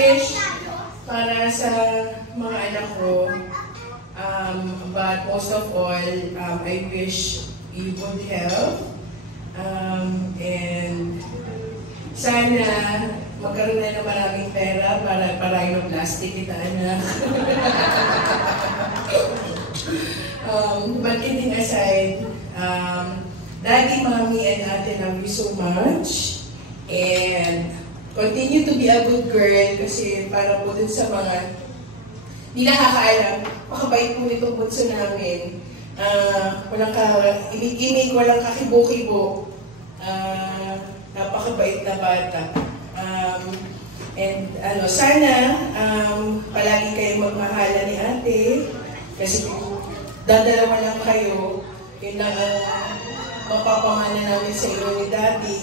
wish para sa mga anak ko, but most of all, I wish you good health. And sana magkaroon na ng maraming pera para yung plastic kita, anak. But kidding aside, Daddy, Mommy, and Ate love you so much. And continue to be a good girl kasi para po dun sa mga hindi nakakaalam, makabait po nitong bunso namin. Walang imig-imig, walang kakibo-kibo. Napakabait na bata. And sana palagi kayong magmahala ni Ate kasi dadalawa lang kayo. Yun lang ang mapapamana namin sa inyo ni Daddy.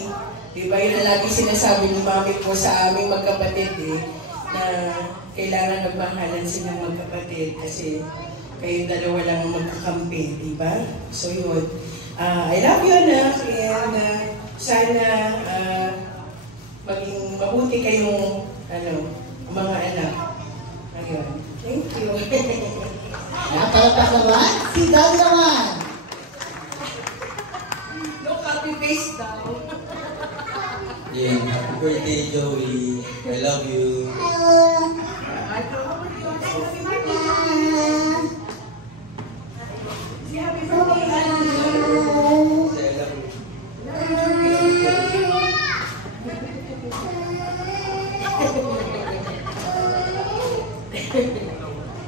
Diba yun ang lagi sinasabi ni Mami po sa aming magkapatid na kailangan magmahalan silang magkapatid kasi kayong dalawa lang ang magkakampi, diba? So yun. I love you, anak, and sana maging mabuti kayong mga anak. Ayun. Thank you. Napalapas naman si Daddy naman. No copy-paste daw. Yeah, happy birthday, Joey. I love you.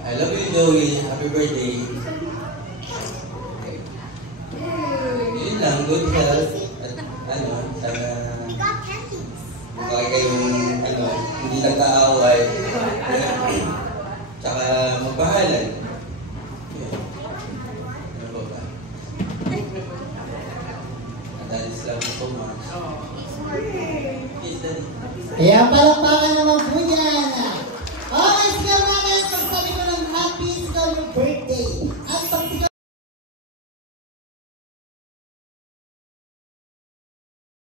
I love you, Joey. Happy birthday. Yun lang, good health. At sana mukha kayong hindi nagkaaway. Tsaka magbahalan. Ano ba? That is love so much. Yes, Daddy. Kaya palakpakan